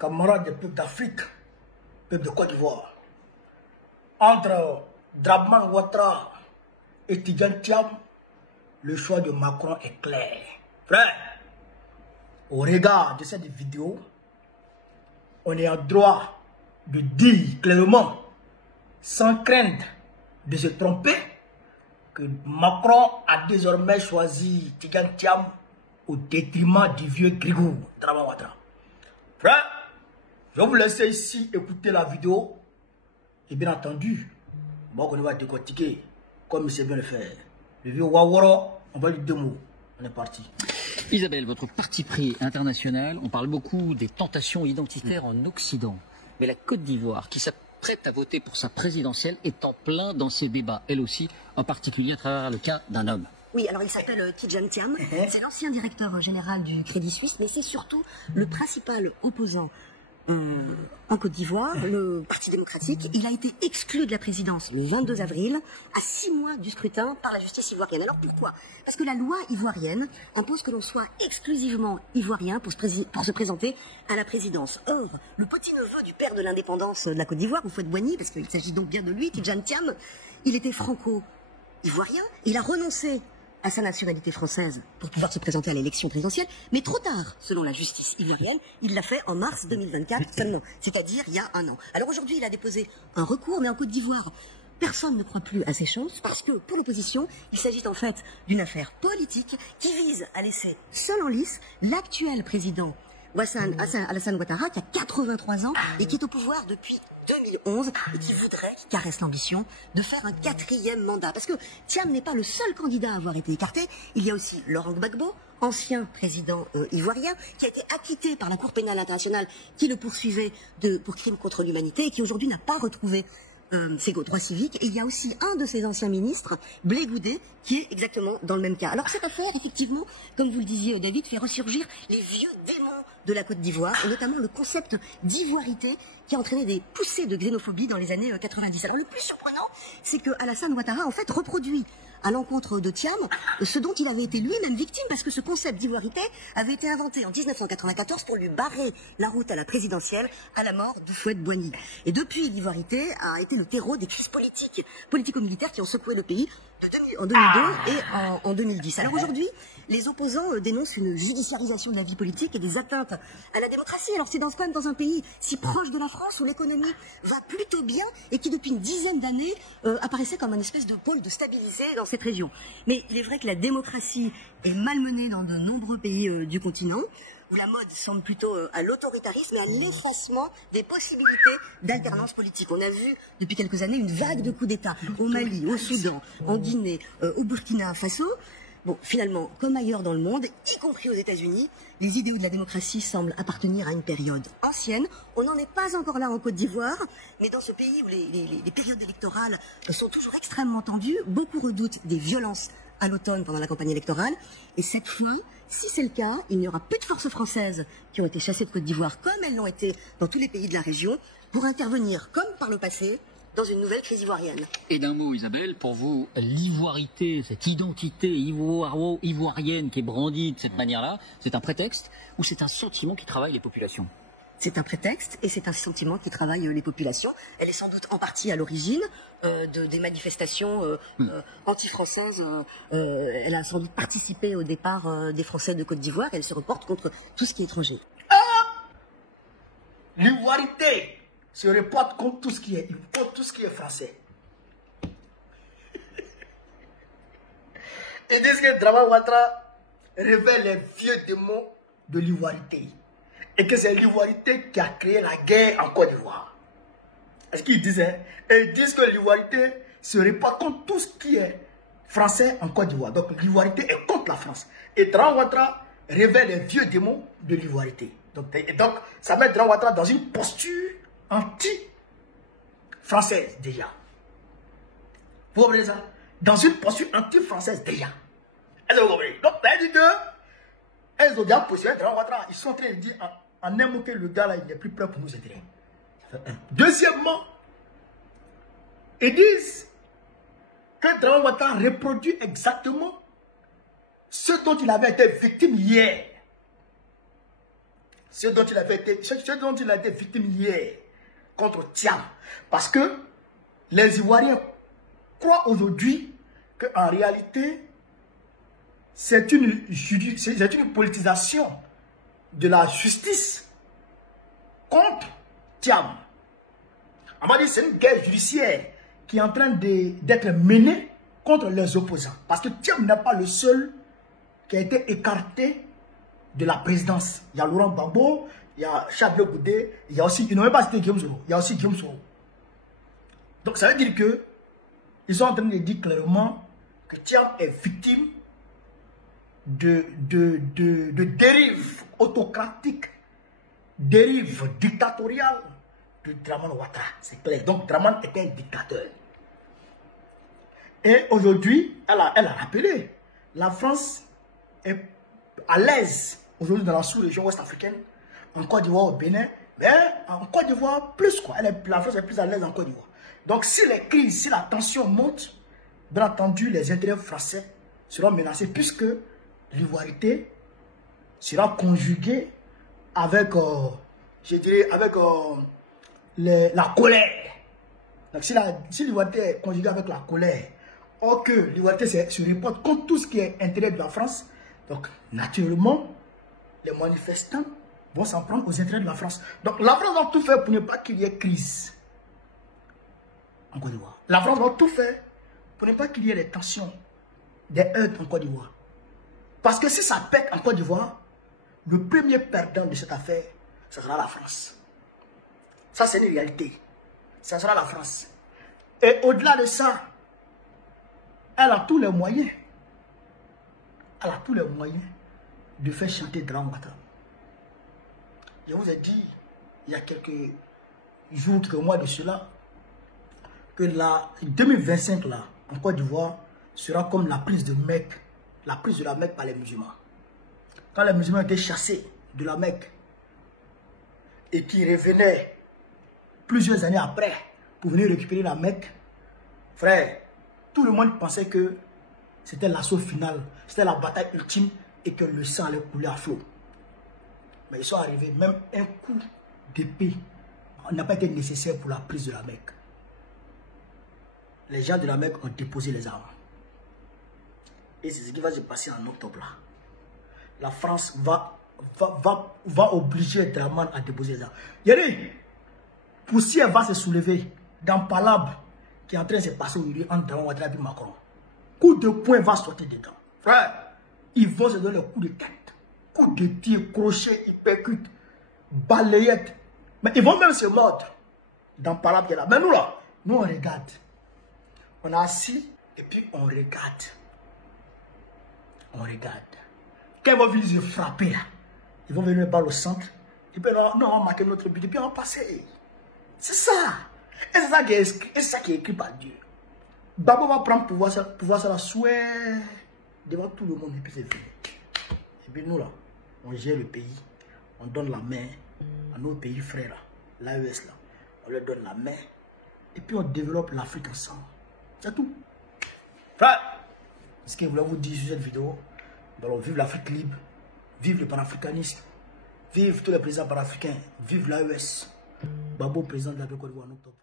camarades des peuples d'Afrique, peuple de Côte d'Ivoire, entre Dramane Ouattara et Tidjane Thiam, le choix de Macron est clair. Frère, au regard de cette vidéo, on est en droit de dire clairement, sans crainte de se tromper, que Macron a désormais choisi Tidjane Thiam au détriment du vieux Grigou Dramane Ouattara. Frère, je vais vous laisser ici écouter la vidéo. Et bien entendu, bon, on va décortiquer comme il sait bien le faire. Le vieux Waworo, on va lui 2 mots. On est parti. Isabelle, votre parti pris international, on parle beaucoup des tentations identitaires en Occident. Mais la Côte d'Ivoire, qui s'apprête à voter pour sa présidentielle, est en plein dans ces débats, elle aussi, en particulier à travers le cas d'un homme. Oui, alors il s'appelle Tidjane Thiam, c'est l'ancien directeur général du Crédit Suisse, mais c'est surtout le principal opposant en Côte d'Ivoire, le Parti démocratique. Il a été exclu de la présidence le 22 avril, à 6 mois du scrutin, par la justice ivoirienne. Alors pourquoi? Parce que la loi ivoirienne impose que l'on soit exclusivement ivoirien pour se présenter à la présidence. Or, le petit-neveu du père de l'indépendance de la Côte d'Ivoire, Houphouët-Boigny, parce qu'il s'agit donc bien de lui, Tidjane Thiam, il était franco-ivoirien, il a renoncé à sa nationalité française pour pouvoir se présenter à l'élection présidentielle, mais trop tard, selon la justice ivoirienne, il l'a fait en mars 2024 seulement, c'est-à-dire il y a 1 an. Alors aujourd'hui, il a déposé un recours, mais en Côte d'Ivoire, personne ne croit plus à ses chances, parce que pour l'opposition, il s'agit en fait d'une affaire politique qui vise à laisser seul en lice l'actuel président Alassane Ouattara, qui a 83 ans et qui est au pouvoir depuis 2011 et qui voudrait, qui caresse l'ambition de faire un 4e mandat. Parce que Thiam n'est pas le seul candidat à avoir été écarté. Il y a aussi Laurent Gbagbo, ancien président ivoirien, qui a été acquitté par la Cour pénale internationale qui le poursuivait pour crimes contre l'humanité et qui aujourd'hui n'a pas retrouvé ses droits civiques. Et il y a aussi un de ses anciens ministres, Blé Goudé, qui est exactement dans le même cas. Alors cette affaire, effectivement, comme vous le disiez David, fait ressurgir les vieux démons de la Côte d'Ivoire, et notamment le concept d'ivoirité qui a entraîné des poussées de xénophobie dans les années 90. Alors le plus surprenant, c'est que Alassane Ouattara en fait reproduit à l'encontre de Thiam ce dont il avait été lui-même victime, parce que ce concept d'ivoirité avait été inventé en 1994 pour lui barrer la route à la présidentielle à la mort d'Houphouët-Boigny. Et depuis, l'ivoirité a été le terreau des crises politico-militaires qui ont secoué le pays en 2002 et en 2010. Alors aujourd'hui, les opposants dénoncent une judiciarisation de la vie politique et des atteintes à la démocratie. Alors c'est quand même dans un pays si proche de la France où l'économie va plutôt bien et qui depuis une dizaine d'années apparaissait comme un espèce de pôle de stabilité dans cette région. Mais il est vrai que la démocratie est malmenée dans de nombreux pays du continent, où la mode semble plutôt à l'autoritarisme et à l'effacement des possibilités d'alternance politique. On a vu depuis quelques années une vague de coups d'État au Mali, au Soudan, en Guinée, au Burkina Faso. Bon, finalement, comme ailleurs dans le monde, y compris aux États-Unis, les idéaux de la démocratie semblent appartenir à une période ancienne. On n'en est pas encore là en Côte d'Ivoire, mais dans ce pays où les périodes électorales sont toujours extrêmement tendues, beaucoup redoutent des violences à l'automne pendant la campagne électorale. Et cette fois, si c'est le cas, il n'y aura plus de forces françaises qui ont été chassées de Côte d'Ivoire, comme elles l'ont été dans tous les pays de la région, pour intervenir, comme par le passé, dans une nouvelle crise ivoirienne. Et d'un mot, Isabelle, pour vous, l'ivoirité, cette identité ivoirienne qui est brandie de cette manière-là, c'est un prétexte ou c'est un sentiment qui travaille les populations? C'est un prétexte et c'est un sentiment qui travaille les populations. Elle est sans doute en partie à l'origine des manifestations anti-françaises. Elle a sans doute participé au départ des Français de Côte d'Ivoire. Elle se reporte contre tout ce qui est étranger. L'ivoirité se reporte contre tout ce qui est français. Ils disent que Dramane Ouattara révèle les vieux démons de l'ivoirité. Et que c'est l'ivoirité qui a créé la guerre en Côte d'Ivoire. Est-ce qu'ils disent, hein? Et ils disent que l'ivoirité se reporte contre tout ce qui est français en Côte d'Ivoire. Donc l'ivoirité est contre la France. Et Dramane Ouattara révèle les vieux démons de l'ivoirité. Donc ça met Dramane Ouattara dans une posture anti-française déjà. Vous comprenez ça? Dans une posture anti-française déjà. Est-ce que vous comprenez? Donc, c'est-à-dire que elles ont déjà positionné Dramane Ouattara. Ils sont en train de dire en un mot que le gars là, il n'est plus prêt pour nous aider. Deuxièmement, ils disent que Dramane Ouattara reproduit exactement ce dont il avait été victime hier. ce dont il a été victime hier contre Thiam. Parce que les Ivoiriens croient aujourd'hui qu'en réalité, c'est une politisation de la justice contre Thiam. On va dire que c'est une guerre judiciaire qui est en train d'être menée contre les opposants. Parce que Thiam n'est pas le seul qui a été écarté de la présidence. Il y a Laurent Gbagbo, il y a Charles Goudé, il y a aussi, ils n'ont même pas cité Guillaume Soro, il y a aussi Guillaume Soro. Donc ça veut dire que ils sont en train de dire clairement que Thiam est victime de dérives autocratiques, dérives dictatoriales de Dramane Ouattara. C'est clair. Donc Dramane est un dictateur. Et aujourd'hui, elle a rappelé, la France est à l'aise aujourd'hui dans la sous-région ouest-africaine, en Côte d'Ivoire, au Bénin, mais en Côte d'Ivoire plus quoi. La France est plus à l'aise en Côte d'Ivoire. Donc si les crises, si la tension monte, bien entendu les intérêts français seront menacés puisque l'ivoirité sera conjuguée avec, je dirais, avec la colère. Donc si l'ivoirité est conjuguée avec la colère, or que l'ivoirité se reporte contre tout ce qui est intérêt de la France, donc naturellement, les manifestants vont s'en prendre aux intérêts de la France. Donc la France va tout faire pour ne pas qu'il y ait crise en Côte d'Ivoire. La France va tout faire pour ne pas qu'il y ait des tensions, des heurts en Côte d'Ivoire. Parce que si ça pète en Côte d'Ivoire, le premier perdant de cette affaire, ce sera la France. Ça, c'est une réalité. Ce sera la France. Et au-delà de ça, elle a tous les moyens. Elle a tous les moyens de faire chanter Dramane Ouattara. Je vous ai dit, il y a quelques jours, quelques mois de cela, que la 2025 là, en Côte d'Ivoire, sera comme la prise de Mecque, la prise de la Mecque par les musulmans. Quand les musulmans étaient chassés de la Mecque et qui revenaient plusieurs années après pour venir récupérer la Mecque, frère, tout le monde pensait que c'était l'assaut final, c'était la bataille ultime et que le sang allait couler à flot. Mais ils sont arrivés, même un coup d'épée n'a pas été nécessaire pour la prise de la Mecque. Les gens de la Mecque ont déposé les armes. Et c'est ce qui va se passer en octobre là. La France va obliger Dramane à déposer les armes. Yéri, pour si elle va se soulever dans Palabre qui est en train de se passer aujourd'hui entre Dramane Ouattara et Macron, coup de poing va sortir dedans. Frère, ils vont se donner le coup de tête, coup de pied, crochet, hypercute, balayette. Mais ils vont même se mordre dans Palabre qui est là. Mais nous là, nous on regarde. On est assis et puis on regarde. On regarde. Quand ils vont venir se frapper là, ils vont venir balle au centre. Et puis non, on va marquer notre but et puis on va passer. C'est ça. Et c'est ça qui est écrit par Dieu. Babo va prendre pouvoir ça la souhait devant tout le monde et puis c'est fini. Et puis nous là, on gère le pays. On donne la main à nos pays frères là, l'AES là. On leur donne la main et puis on développe l'Afrique ensemble. C'est tout. Frère, ce que je voulais vous dire sur cette vidéo, donc vive l'Afrique libre, vive le panafricanisme, vive tous les présidents panafricains, vive l'AES. Babo, président de la Côte d'Ivoire en octobre.